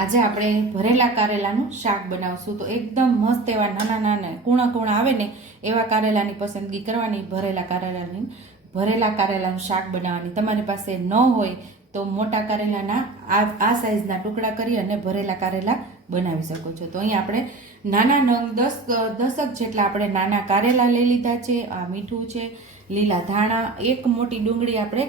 આજે આપણે ભરેલા કારેલાનું શાક બનાવશું. તો એકદમ મસ્ત એવા નાના નાના કૂણા કૂણા આવે ને એવા કારેલાની પસંદગી કરવાની. ભરેલા કારેલાનું શાક બનાવવાની. તમારી પાસે ન હોય તો મોટા કારેલાના આ સાઈઝના ટુકડા કરી અને ભરેલા કારેલા બનાવી શકો છો. તો અહીં આપણે નાના નંગ 10 જેટલા આપણે નાના કારેલા લઈ લીધા છે. આ મીઠું છે, લીલા ધાણા, એક મોટી ડુંગળી આપણે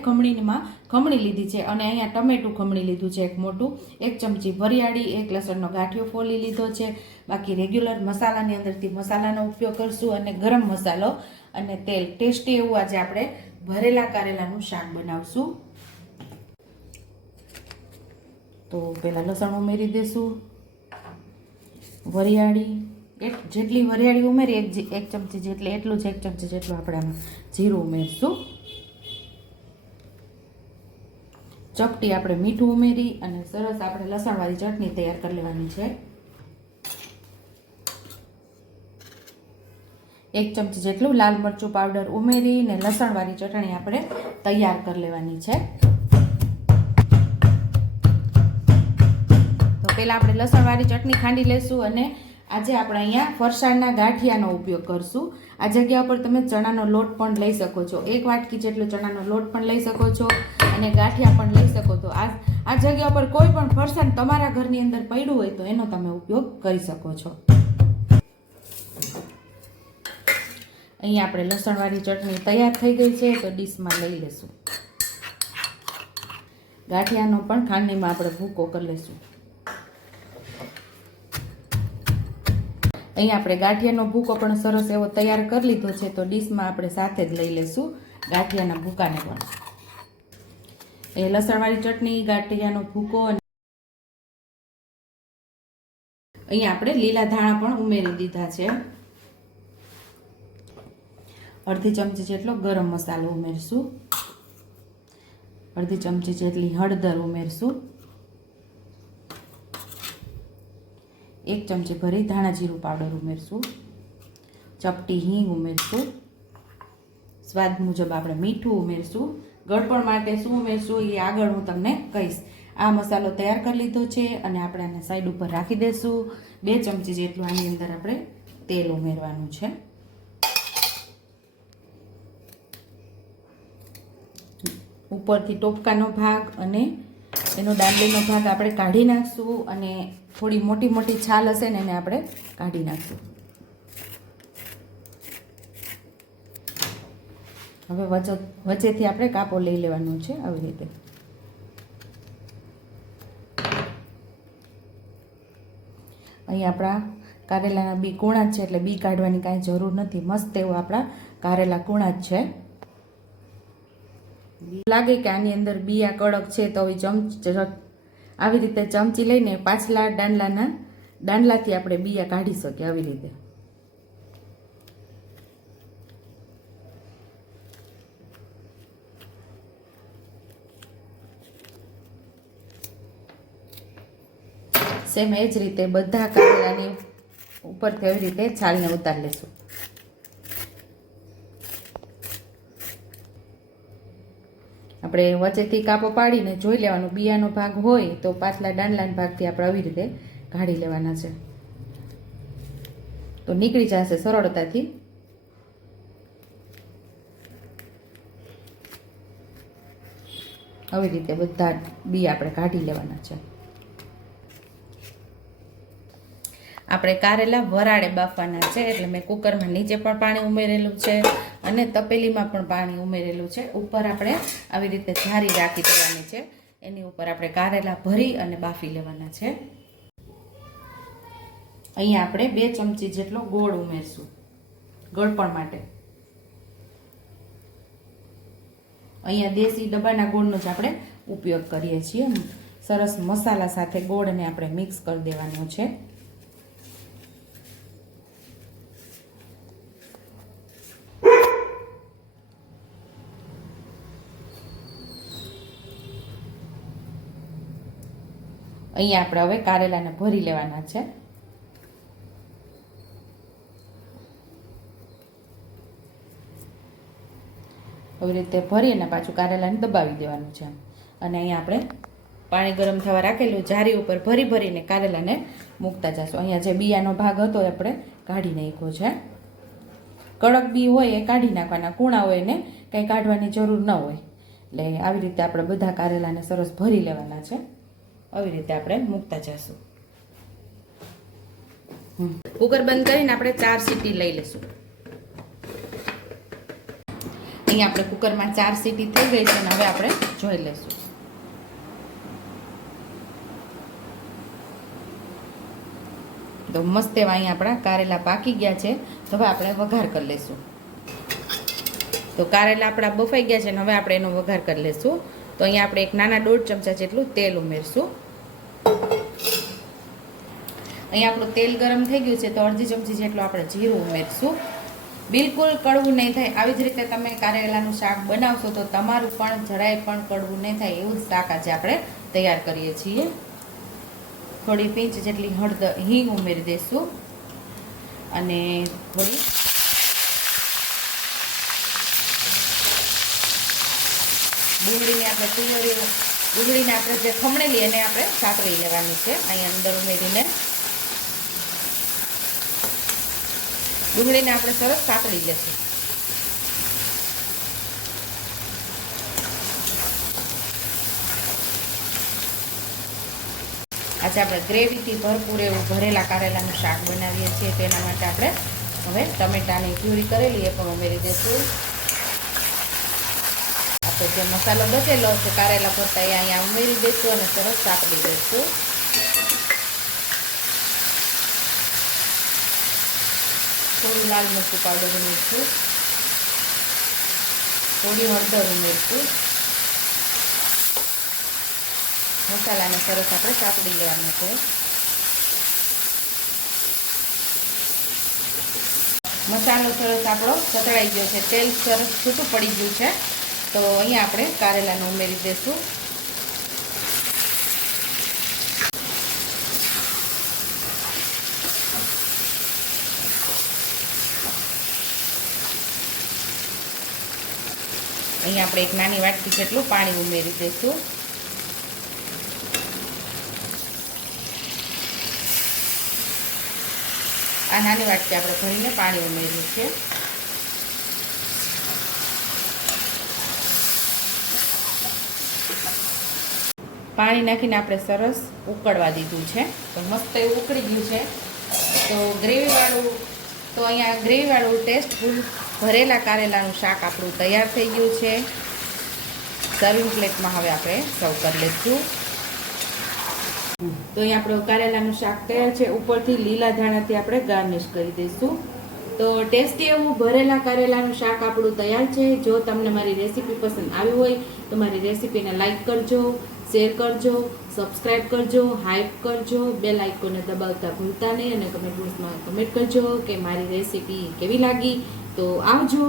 ખમણી લીધી છે અને અહીંયા ટમેટું ખમણી લીધું છે એક મોટું, 1 ચમચી વરિયાળી, 1 લસણનો ગાંઠિયો ફોલી લીધો છે. બાકી રેગ્યુલર મસાલાની અંદરથી મસાલાનો ઉપયોગ કરશું અને ગરમ મસાલો અને તેલ. ટેસ્ટી એવું આજે આપણે ભરેલા કારેલાનું શાક બનાવશું. તો પહેલાં લસણ ઉમેરી દેશું, વરિયાળી જેટલી વરિયાળી ઉમેરી 1 ચમચી જેટલી, એટલું જ 1 ચમચી જેટલું આપણે આમાં જીરું ઉમેરશું. ચપટી આપણે મીઠું ઉમેરી અને સરસ આપણે લસણવાળી ચટણી તૈયાર કરી લેવાની છે. 1 ચમચી જેટલું લાલ મરચું પાવડર ઉમેરી અને લસણવાળી ચટણી આપણે તૈયાર કરી લેવાની છે. તો પહેલાં આપણે લસણવાળી ચટણી ખાંડી લેશું અને આજે આપણે અહીંયા ફરસાણના ગાંઠિયાનો ઉપયોગ કરશું. આ જગ્યા પર તમે ચણાનો લોટ પણ લઈ શકો છો. 1 વાટકી જેટલો ચણાનો લોટ પણ લઈ શકો છો અને ગાંઠિયા પણ લઈ શકો છો. આ જગ્યા પર કોઈ પણ ફરસાણ તમારા ઘરની અંદર પડ્યું હોય તો એનો તમે ઉપયોગ કરી શકો છો. અહીંયા આપણે લસણવાળી ચટણી તૈયાર થઈ ગઈ છે તો ડીશમાં લઈ લેશું. ગાંઠિયાનો પણ ખાંડણીમાં આપણે ભૂકો કરી લેશું. અહીંયા આપણે ગાંઠિયાનો ભૂકો પણ સરસ એવો તૈયાર કરી લીધો છે તો ડીશમાં આપણે સાથે જ લઈ લઈશું ગાંઠિયાના ભૂકાને પણ. એ લસણવાળી ચટણી, ગાંઠિયાનો ભૂકો અને અહીંયા આપણે લીલા ધાણા પણ ઉમેરી દીધા છે. અડધી ચમચી જેટલો ગરમ મસાલો ઉમેરશું, અડધી ચમચી જેટલી હળદર ઉમેરશું, 1 ચમચી ભરી ધાણા જીરું પાવડર ઉમેરશું, ચપટી હિંગ ઉમેરશું, સ્વાદ મુજબ આપણે મીઠું ઉમેરશું. ગળપણ માટે શું ઉમેરશું એ આગળ હું તમને કહીશ. આ મસાલો તૈયાર કરી લીધો છે અને આપણે આને સાઈડ ઉપર રાખી દઈશું. 2 ચમચી જેટલું આની અંદર આપણે તેલ ઉમેરવાનું છે. ઉપરથી ટોપકાનો ભાગ અને એનો દાંડલીનો ભાગ આપણે કાઢી નાખશું અને થોડી મોટી મોટી છાલ હશે ને એને આપણે કાઢી નાખશું. હવે વચ્ચેથી આપણે કાપો લઈ લેવાનો છે આવી રીતે. અહીં આપણા કારેલાના બી કૂણા જ છે એટલે બી કાઢવાની કાંઈ જરૂર નથી. મસ્ત એવું આપણા કારેલા કૂણા જ છે. લાગે કે આની અંદર બિયા કડક છે તો આવી રીતે ચમચી લઈને પાછલા દાંડલાથી આપણે બિયા કાઢી શકીએ આવી રીતે. સેમ એ જ રીતે બધા કારેલાની ઉપરથી આવી રીતે છાલને ઉતારી લેશું. આપણે વચ્ચેથી કાપો પાડીને જોઈ લેવાનું, બિયાનો ભાગ હોય તો પાછલા દાંડલાના ભાગથી આપણે આવી રીતે કાઢી લેવાના છે તો નીકળી જશે સરળતાથી. આવી રીતે બધા બી આપણે કાઢી લેવાના છે. આપણે કારેલા વરાળે બાફવાના છે એટલે મેં કુકરમાં નીચે પણ પાણી ઉમેરેલું છે અને તપેલીમાં પણ પાણી ઉમેરેલું છે. ઉપર આપણે આવી રીતે ઝારી રાખી દેવાની છે. એની ઉપર આપણે કારેલા ભરી અને બાફી લેવાના છે. અહીંયા આપણે 2 ચમચી જેટલો ગોળ ઉમેરશું ગળપણ માટે. અહીંયા દેશી ડબ્બાના ગોળનો જ આપણે ઉપયોગ કરીએ છીએ. સરસ મસાલા સાથે ગોળને આપણે મિક્સ કરી દેવાનો છે. અહીંયા આપણે હવે કારેલાને ભરી લેવાના છે. આવી રીતે ભરી અને પાછું કારેલાને દબાવી દેવાનું છે અને અહીંયા આપણે પાણી ગરમ થવા રાખેલું જારી ઉપર ભરી ભરીને કારેલાને મૂકતા જશું. અહીંયા જે બિયાનો ભાગ હતો એ આપણે કાઢી નાખ્યો છે. કડક બી હોય એ કાઢી નાખવાના, કૂણા હોય ને કંઈ કાઢવાની જરૂર ન હોય. એટલે આવી રીતે આપણે બધા કારેલાને સરસ ભરી લેવાના છે. આવી રીતે આપણે મૂકતા જશું. કુકર બંધ કરીને આપણે 4 સીટી લઈ લઈશું. અહીંયા આપણે કુકરમાં 4 સીટી થઈ ગઈ છે અને હવે આપણે જોઈ લઈશું. તો મસ્ત એવા અહીંયા આપણા કારેલા પાકી ગયા છે. તો હવે આપણે વઘાર કરી લઈશું. તો કારેલા આપણા બફાઈ ગયા છે ને હવે આપણે એનો વઘાર કરી લઈશું. તો અહીંયા આપણે એક નાના 1.5 ચમચા જેટલું તેલ ઉમેરશું. અહીંયા આપણું તેલ ગરમ થઈ ગયું છે તો અડધી ચમચી જેટલું આપણે જીરું ઉમેરશું. બિલકુલ કડવું નહીં થાય. આવી જ રીતે તમે કારેલાનું શાક બનાવશો તો તમારું પણ જરાય પણ કડવું નહીં થાય એવું જ શાક આજે આપણે તૈયાર કરીએ છીએ. થોડી પિંચ જેટલી હળદર હિંગ ઉમેરી દઈશું અને થોડી ડુંગળીને આપણે જે ખમણેલી એને આપણે સાતળી લેવાની છે. અહીંયા અંદર ઉમેરીને ડુંગળીને આપણે સરસ સાતળી લેશું. આજે આપણે ગ્રેવીથી ભરપૂર એવું ભરેલા કારેલાનું શાક બનાવીએ છીએ. તેના માટે આપણે હવે ટમેટાની પ્યુરી કરેલી એ પણ ઉમેરી દઈશું. આપણે જે મસાલો બચેલો છે કારેલા ભરતા એ અહીંયા ઉમેરી દઈશું અને સરસ સાતળી દઈશું. થોડું લાલ મરચું પાવડર ઉમેરશું, થોડી હળદર ઉમેરશું. મસાલાને સરસ આપણે સાતળી લેવાનું છે. મસાલો સરસ આપણો સતળાઈ ગયો છે, તેલ સરસ છૂટું પડી ગયું છે. તો અહીંયા આપણે કારેલાને ઉમેરી દઈશું. અહીંયા આપણે એક નાની વાટકી જેટલું પાણી ઉમેરી દઈશું. આ નાની વાટકી આપણે ભરીને પાણી ઉમેર્યું છે. પાણી નાખીને આપણે સરસ ઉકળવા દીધું છે. તો મસ્ત એવું ઉકળી ગયું છે. તો અહીંયા ગ્રેવીવાળું ટેસ્ટફુલ ભરેલા કારેલાનું શાક આપણું તૈયાર થઈ ગયું છે. સર્વિંગ પ્લેટમાં હવે આપણે સર્વ કરી લઈશું. તો અહીંયા આપણું કારેલાનું શાક તૈયાર છે. ઉપરથી લીલા ધાણાથી આપણે ગાર્નિશ કરી દઈશું. તો ટેસ્ટી એવું ભરેલા કારેલાનું શાક આપણું તૈયાર છે. જો તમને મારી રેસીપી પસંદ આવી હોય તો મારી રેસીપીને લાઈક કરજો, શેર કરજો, સબસ્ક્રાઈબ કરજો, હાઈપ કરજો, બેલ આઇકોનને દબાવતા ભૂલતા નહીં અને કમેન્ટ બોક્સમાં કમેન્ટ કરજો કે મારી રેસીપી કેવી લાગી. તો આવજો.